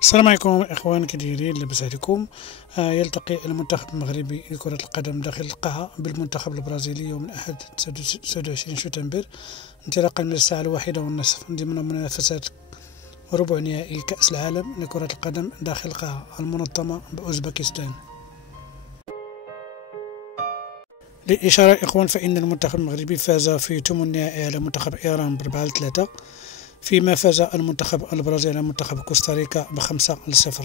السلام عليكم اخوان، كي دايرين؟ لاباس عليكم؟ يلتقي المنتخب المغربي لكرة القدم داخل القاعة بالمنتخب البرازيلي يوم الأحد 29 شتنبر انطلاقا من الساعة 1:30 ضمن منافسات ربع نهائي كأس العالم لكرة القدم داخل القاعة المنظمة بأوزبكستان. للإشارة إخوان، فإن المنتخب المغربي فاز في ثمن النهائي على منتخب إيران ب4-3، فيما فاز المنتخب البرازيلي على منتخب كوستاريكا ب5-0.